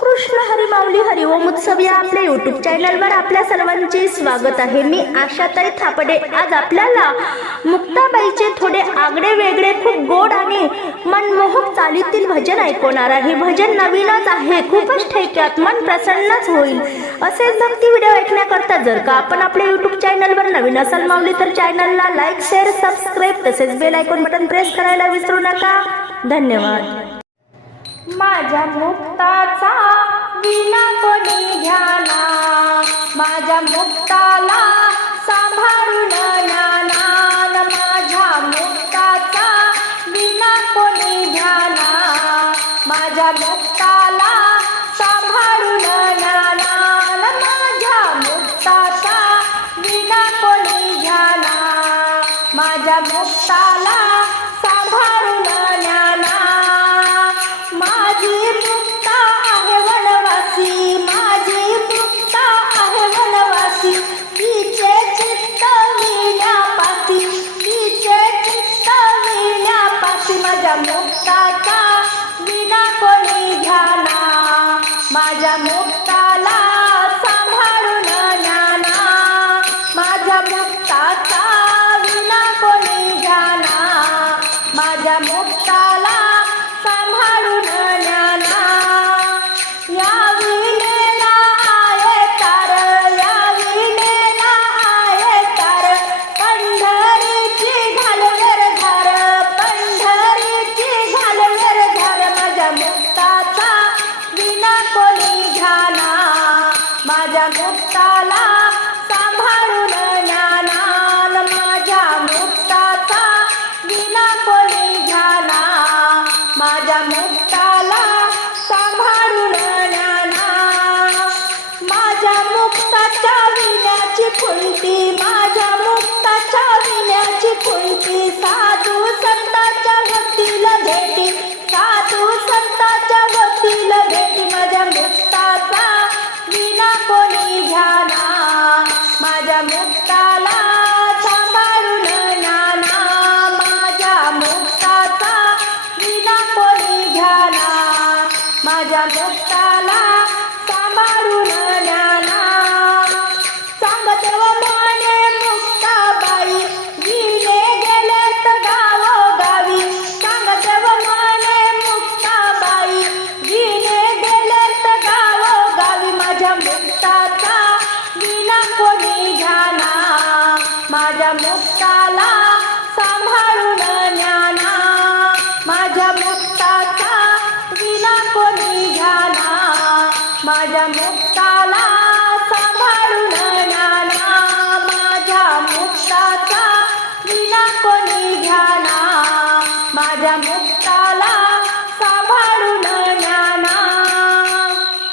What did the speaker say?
कृष्ण हरी माऊली हरी ओम उत्सव या आपल्या युट्यूब चॅनलवर आपल्या सर्वांचे स्वागत आहे. मी आशाताई थापडे. आज आपल्याला मुक्ताबाईचे थोडे आगळे वेगळे खूप गोड आणि मनमोहक चालीतील भजन ऐकवणार आहे. भजन नवीनच आहे. खूपच ठेक्यात मन प्रसन्नच होईल. असेच भक्ती व्हिडिओ ऐकण्याकरता जर का आपण आपल्या युट्यूब चॅनलवर नवीन असाल माऊली तर चॅनलला लाईक शेअर सबस्क्राईब तसेच बेल आयकॉन बटन प्रेस करायला विसरू नका. धन्यवाद. माझ्या मुक्ताचा विना कोणी ध्याना माझ्या मुक्ताला सांभाळून नाना. माझ्या मुक्ताचा विना कोणी ध्याना माझ्या मुक्ताला सांभाळून नाना. माझ्या मुक्ताचा विना कोणी ध्याना माझ्या मुक्ताला मुक्ताचा विना कोणी माझ्या मुक्ताला सांभाळून ज्ञाना माझ्या मुक्ताच्या विण्याची कुंती माझ्या मुक्ताच्या विण्याची कुंती. साधू संताच्या वतील भेटी साधू संताच्या वतील भेटी. माझ्या मुक्ताचा विना कोणी ध्याना माझ्या मुक्ताला माझ्या मुक्ताचा कोणी माझ्या मुक्ताला मुक्ताला सांभाळून ज्ञाना माझ्या मुक्ताचा विना कोणी ध्याना माझ्या मुक्ताला सांभाळून ज्ञाना माझ्या मुक्ताचा विना कोणी ध्याना माझ्या मुक्ताला